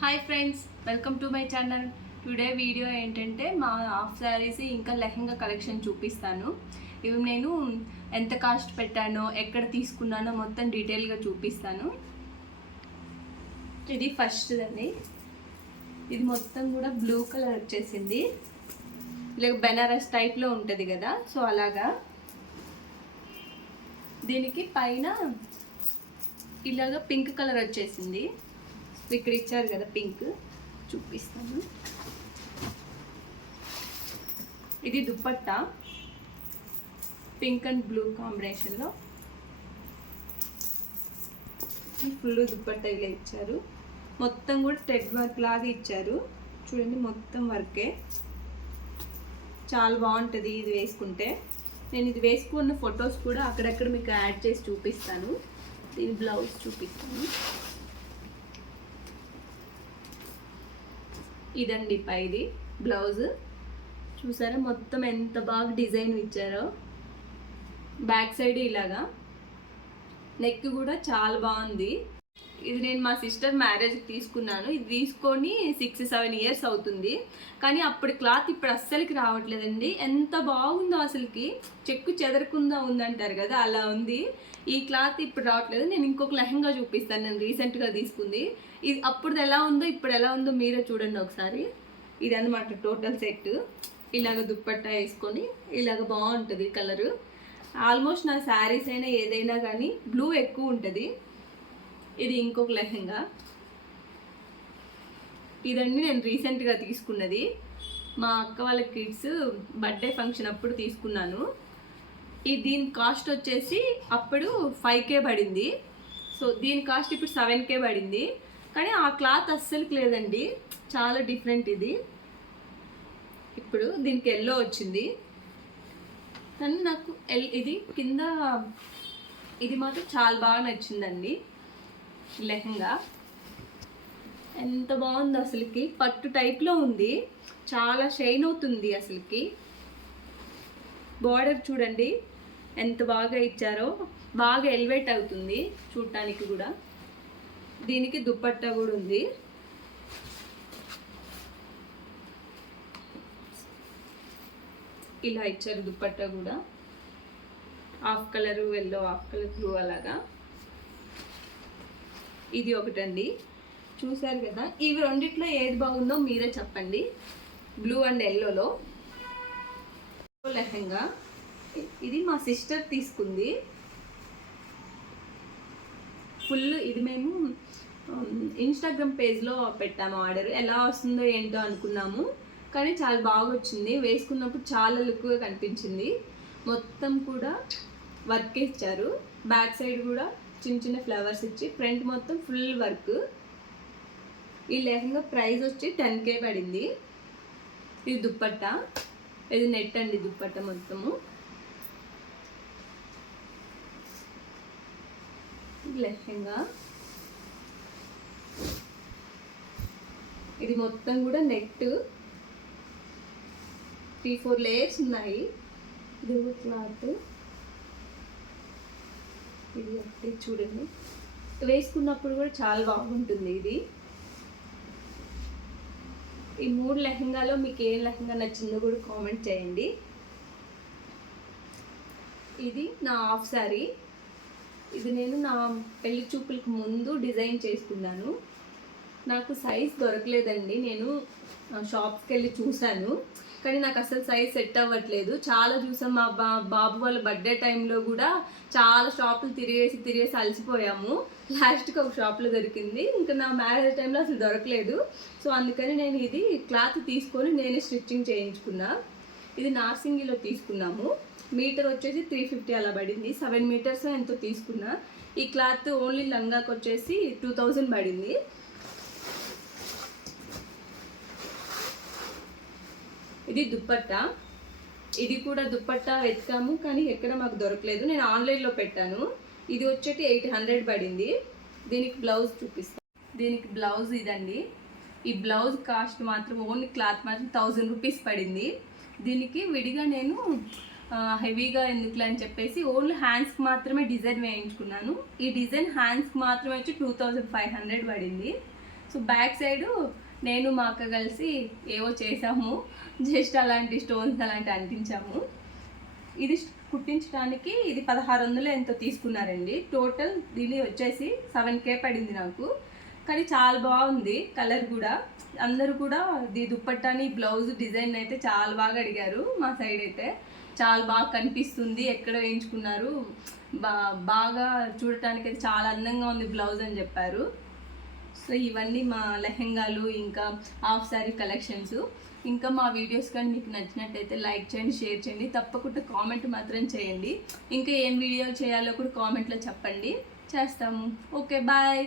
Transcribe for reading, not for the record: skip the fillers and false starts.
Hi friends, welcome to my channel. Today video ఏంటంటే మా half saris ఇంకా లెహంగా కలెక్షన్ చూపిస్తాను. ఇవి నేను ఎంత కాస్ట్ పెట్టానో, ఎక్కడ తీసుకున్నానో మొత్తం డీటెయిల్గా చూపిస్తాను. ఇది ఫస్ట్ అండి. ఇది మొత్తం కూడా బ్లూ కలర్ వచ్చేసింది. ఇలా బెనారస్ టైప్లో ఉంటుంది కదా, సో అలాగా. దీనికి పైన ఇలాగ పింక్ కలర్ వచ్చేసింది. ఇక్కడ ఇచ్చారు కదా పింక్, చూపిస్తాను. ఇది దుపట్టా పింక్ అండ్ బ్లూ కాంబినేషన్లో ఫుల్ దుపట్టా ఇలా ఇచ్చారు. మొత్తం కూడా థ్రెడ్ వర్క్ లాగా ఇచ్చారు. చూడండి, మొత్తం వర్కే. చాలా బాగుంటుంది ఇది వేసుకుంటే. నేను ఇది వేసుకున్న ఫొటోస్ కూడా అక్కడక్కడ మీకు యాడ్ చేసి చూపిస్తాను. దీని బ్లౌజ్ చూపిస్తాను. ఇదండి పైది బ్లౌజ్. చూసారా మొత్తం ఎంత బాగా డిజైన్ ఇచ్చారో. బ్యాక్ సైడ్ ఇలాగా, నెక్ కూడా చాలా బాగుంది. ఇది నేను మా సిస్టర్ మ్యారేజ్కి తీసుకున్నాను. ఇది తీసుకొని 6-7 ఇయర్స్ అవుతుంది. కానీ అప్పుడు క్లాత్ ఇప్పుడు అస్సలకి రావట్లేదండి. ఎంత బాగుందో అసలుకి, చెక్కు చెదరకుండా ఉందంటారు కదా, అలా ఉంది. ఈ క్లాత్ ఇప్పుడు రావట్లేదు. నేను ఇంకొక లెహంగా చూపిస్తాను, నేను రీసెంట్గా తీసుకుంది. ఇది అప్పుడు ఎలా ఉందో ఇప్పుడు ఎలా ఉందో మీరే చూడండి ఒకసారి. ఇది అన్నమాట టోటల్ సెట్. ఇలాగ దుప్పట్టా వేసుకొని ఇలాగ బాగుంటుంది కలరు. ఆల్మోస్ట్ నా శారీస్ అయినా ఏదైనా కానీ బ్లూ ఎక్కువ ఉంటుంది. ఇది ఇంకొక లెహంగా. ఇదండి నేను రీసెంట్గా తీసుకున్నది. మా అక్క వాళ్ళ కిడ్స్ బర్త్డే ఫంక్షన్ అప్పుడు తీసుకున్నాను. దీని కాస్ట్ వచ్చేసి అప్పుడు 5K పడింది. సో దీని కాస్ట్ ఇప్పుడు 7K పడింది. కానీ ఆ క్లాత్ అస్సలకి లేదండి, చాలా డిఫరెంట్ ఇది. ఇప్పుడు దీనికి ఎల్లో వచ్చింది, కానీ నాకు ఇది కింద ఇది మాత్రం చాలా బాగా నచ్చిందండి. లెహంగా ఎంత బాగుంది అసలుకి, పట్టు టైప్లో ఉంది. చాలా షైన్ అవుతుంది అసలుకి. బార్డర్ చూడండి ఎంత బాగా ఇచ్చారో, బాగా ఎలివేట్ అవుతుంది చూడటానికి కూడా. దీనికి దుపట్టా కూడా ఉంది. ఇలా ఇచ్చారు దుపట్టా కూడా. Half colour yellow, half colour blue అలాగా. ఇది ఒకటండి, చూసారు కదా. ఇవి రెండిట్లో ఏది బాగుందో మీరే చెప్పండి. బ్లూ అండ్ ఎల్లోలో లెహంగా. ఇది మా సిస్టర్ తీసుకుంది. ఫుల్ ఇది మేము ఇన్స్టాగ్రామ్ పేజ్లో పెట్టాము ఆర్డర్. ఎలా వస్తుందో ఏంటో అనుకున్నాము, కానీ చాలా బాగా వచ్చింది. వేసుకున్నప్పుడు చాలా లుక్గా కనిపించింది. మొత్తం కూడా వర్క్ ఇచ్చారు. బ్యాక్ సైడ్ కూడా చిన్న చిన్న ఫ్లవర్స్ ఇచ్చి, ఫ్రంట్ మొత్తం ఫుల్ వర్క్. ఈ లెహంగా ప్రైస్ వచ్చి 10K పడింది. ఇది దుప్పట్టా, ఇది నెట్ అండి దుప్పట్టా మొత్తము. లెహంగా ఇది మొత్తం కూడా నెట్. 3-4 లేయర్స్ ఉన్నాయి. ఇది క్లాత్. ఇది ఒకటి చూడండి, వేసుకున్నప్పుడు కూడా చాలా బాగుంటుంది ఇది. ఈ 3 లెహంగాలో మీకు ఏ లెహంగా నచ్చిందో కూడా కామెంట్ చేయండి. ఇది నా హాఫ్ శారీ. ఇది నేను నా పెళ్లి చూపులకు ముందు డిజైన్ చేసుకున్నాను. నాకు సైజ్ దొరకలేదండి. నేను షాప్స్కి వెళ్ళి చూశాను, కానీ నాకు అసలు సైజ్ సెట్ అవ్వట్లేదు. చాలా చూసాం. మా బాబు వాళ్ళ బర్త్డే టైంలో కూడా చాలా షాపులు తిరిగేసి అలసిపోయాము. లాస్ట్కి ఒక షాప్లో దొరికింది. ఇంకా నా మ్యారేజ్ టైంలో అసలు దొరకలేదు. సో అందుకని నేను ఇది క్లాత్ తీసుకొని నేనే స్టిచ్చింగ్ చేయించుకున్నా. ఇది నార్సింగిలో తీసుకున్నాము. మీటర్ వచ్చేసి 350 అలా పడింది. 7 మీటర్స్ ఎంతో తీసుకున్నా. ఈ క్లాత్ ఓన్లీ లంగాకి వచ్చేసి 2000 పడింది. ఇది దుపట్టా. ఇది కూడా దుపట్టా వెతికాము, కానీ ఎక్కడ మాకు దొరకలేదు. నేను ఆన్లైన్లో పెట్టాను. ఇది వచ్చేసి 800 పడింది. దీనికి బ్లౌజ్ చూపిస్తాను. దీనికి బ్లౌజ్ ఇదండి. ఈ బ్లౌజ్ కాస్ట్ మాత్రం ఓన్లీ క్లాత్ మాత్రం 1000 రూపీస్ పడింది. దీనికి విడిగా నేను హెవీగా ఎందుకులే అని చెప్పేసి ఓన్లీ హ్యాండ్స్కి మాత్రమే డిజైన్ వేయించుకున్నాను. ఈ డిజైన్ హ్యాండ్స్కి మాత్రమే వచ్చి 2500 పడింది. సో బ్యాక్ సైడు నేను మా అక్క కలిసి ఏవో చేసాము, జస్ట్ అలాంటి స్టోన్స్ అలాంటి అంటించాము. ఇది కుట్టించడానికి ఇది 1600 ఎంతో తీసుకున్నారండి. టోటల్ దీని వచ్చేసి 7K పడింది నాకు. కానీ చాలా బాగుంది కలర్ కూడా. అందరూ కూడా దుప్పట్టాని బ్లౌజ్ డిజైన్ అయితే చాలా బాగా అడిగారు. మా సైడ్ అయితే చాలా బాగా కనిపిస్తుంది, ఎక్కడ వేయించుకున్నారు, బాగా చూడటానికి అయితే చాలా అందంగా ఉంది బ్లౌజ్ అని చెప్పారు. సో ఇవన్నీ మా లెహెంగాలు ఇంకా హాఫ్ శారీ కలెక్షన్స్. ఇంకా మా వీడియోస్ కానీ మీకు నచ్చినట్టయితే లైక్ చేయండి, షేర్ చేయండి, తప్పకుండా కామెంట్ మాత్రం చేయండి. ఇంకా ఏం వీడియోలు చేయాలో కూడా కామెంట్లో చెప్పండి, చేస్తాము. Okay, bye.